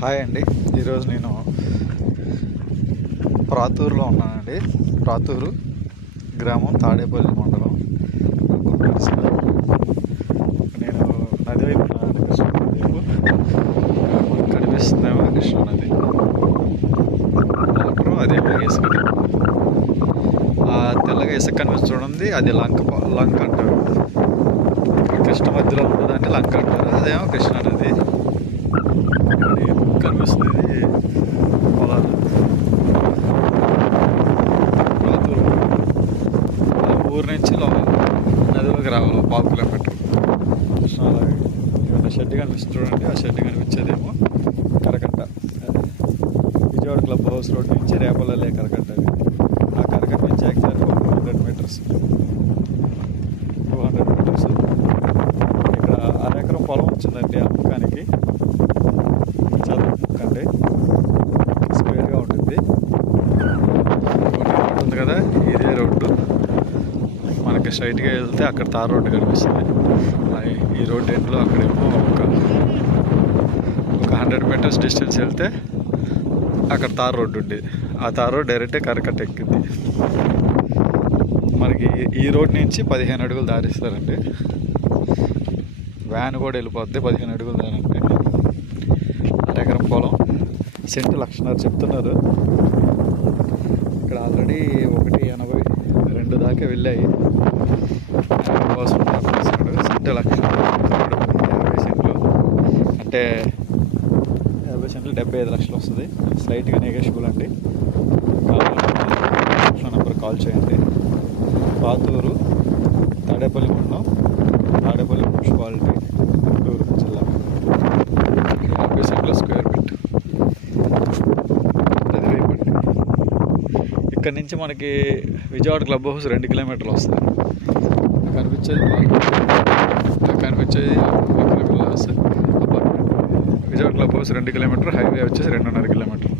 Hi అండి. ఈరోజు నేను ప్రాతూరులో ఉన్నానండి. ప్రాతూరు గ్రామం, తాడేపల్లి మండలం, గుంటూరు జిల్లా. నేను నది వైపు ఉన్నానండి, కృష్ణా నది వైపు. మనకు కనిపిస్తుందేమో కృష్ణా నది వాటరు, అదేమో ఇసుక. ఆ తెల్లగా ఇసుక కనిపిస్తుంది, అది లంక అంటారు. కృష్ణ మధ్యలో ఉన్నదాన్ని లంక అంటారు, అదేమో కృష్ణా నది. కనిపిస్తుంది పొలాలు. ప్రాతూరు ఊరు నుంచి నదిలోకి రావాలి 1/2 కిలోమీటర్. ఏమైనా షెడ్ కనిపిస్తుంది చూడండి, ఆ షెడ్ కనిపించేదేమో కరకట్ట. విజయవాడ క్లబ్ హౌస్ రోడ్ నుంచి రేపల్లె కరకట్ట. ఆ కరకట్ట నుంచి ఎగ్జాక్ట్గా 200 మీటర్స్. ఇక్కడ 1/2 ఎకరం పొలం వచ్చిందండి అమ్మకానికి. చదువుకండి, స్క్వేర్గా ఉంటుంది. రోడ్డు ఉంది కదా, ఇదే రోడ్డు. మనకి స్ట్రైట్గా వెళ్తే అక్కడ తార్ రోడ్డు కనిపిస్తుంది. ఈ రోడ్డు ఎండ్లో అక్కడేమో ఒక 100 మీటర్స్ డిస్టెన్స్ వెళ్తే అక్కడ తార్ రోడ్డు ఉండేది. ఆ తార్ రోడ్ డైరెక్ట్గా కరకట్ట ఎక్కింది. మనకి ఈ రోడ్ నుంచి 15 అడుగులు దారిస్తారండి. వ్యాన్ కూడా వెళ్ళిపోద్ది 15 అడుగులు దారంటే. 1/2 ఎకరం పొలం, సెంటు 1,00,000 చెప్తున్నారు. ఇక్కడ ఆల్రెడీ 1.82 దాకా వెళ్ళాయి. కోసం సెంటు 1,00,000, 50 సెంట్లు అంటే 50 సెంట్లు 75 లక్షలు వస్తుంది. స్లైట్గా నెగోషియబుల్ అండి. నెంబర్ కాల్ చేయండి. పాతూరు, తాడేపల్లి మండలం, తాడేపల్లి మున్సిపాలిటీ, గుంటూరు జిల్లా. 50 సెంట్ల స్క్వేర్ ఫీట్. అది రేపండి. ఇక్కడ నుంచి మనకి విజయవాడ క్లబ్ హౌస్ 2 కిలోమీటర్లు వస్తుంది. కనిపించేది villas apartment. Vijayawada club house 2 kilometre, highway వచ్చేసి 2.5 కిలోమీటర్.